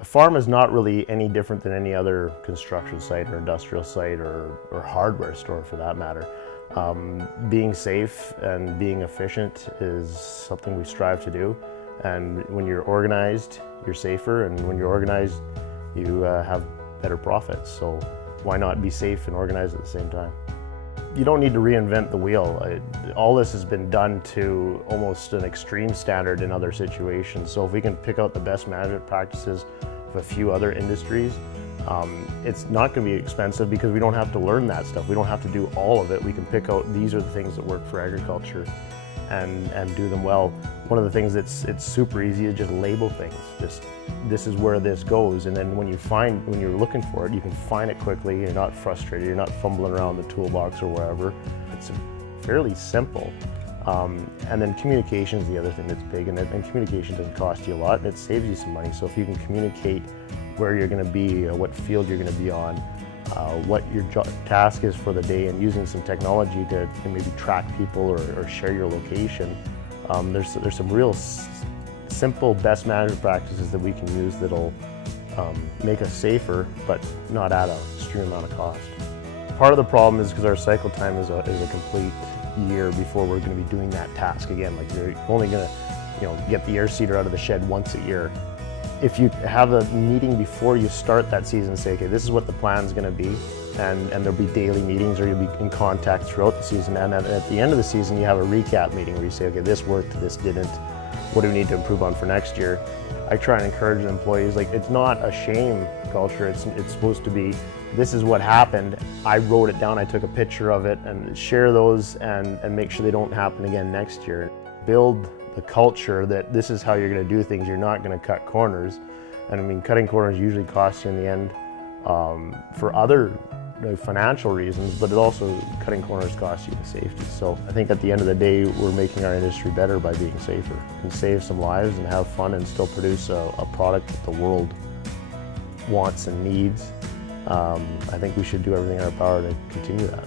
A farm is not really any different than any other construction site or industrial site or hardware store for that matter. Being safe and being efficient is something we strive to do. And when you're organized, you're safer, and when you're organized, you have better profits. So why not be safe and organized at the same time? You don't need to reinvent the wheel. All this has been done to almost an extreme standard in other situations. So if we can pick out the best management practices of a few other industries, it's not going to be expensive because we don't have to learn that stuff. We don't have to do all of it. We can pick out these are the things that work for agriculture and do them well. One of the things it's super easy is just label things. Just this is where this goes, and then when you're looking for it, you can find it quickly. You're not frustrated. You're not fumbling around the toolbox or wherever. It's fairly simple. And then communication is the other thing that's big, and communication doesn't cost you a lot, and it saves you some money. So if you can communicate where you're going to be, what field you're going to be on, what your task is for the day, and using some technology to maybe track people or share your location, there's some real simple best management practices that we can use that'll make us safer, but not at an extreme amount of cost. Part of the problem is because our cycle time is a complete year before we're going to be doing that task again. Like you're only going to, get the air seeder out of the shed once a year. If you have a meeting before you start that season and say, okay, this is what the plan's going to be, and there'll be daily meetings, or you'll be in contact throughout the season, and at the end of the season you have a recap meeting where you say, okay, this worked, this didn't, what do we need to improve on for next year? I try and encourage employees, like, it's not a shame culture, it's supposed to be, this is what happened, I wrote it down, I took a picture of it, and share those and make sure they don't happen again next year. Build the culture that this is how you're going to do things, you're not going to cut corners. And I mean, cutting corners usually costs you in the end for other financial reasons, but it also, cutting corners costs you the safety. So I think at the end of the day, we're making our industry better by being safer and save some lives and have fun and still produce a product that the world wants and needs. I think we should do everything in our power to continue that.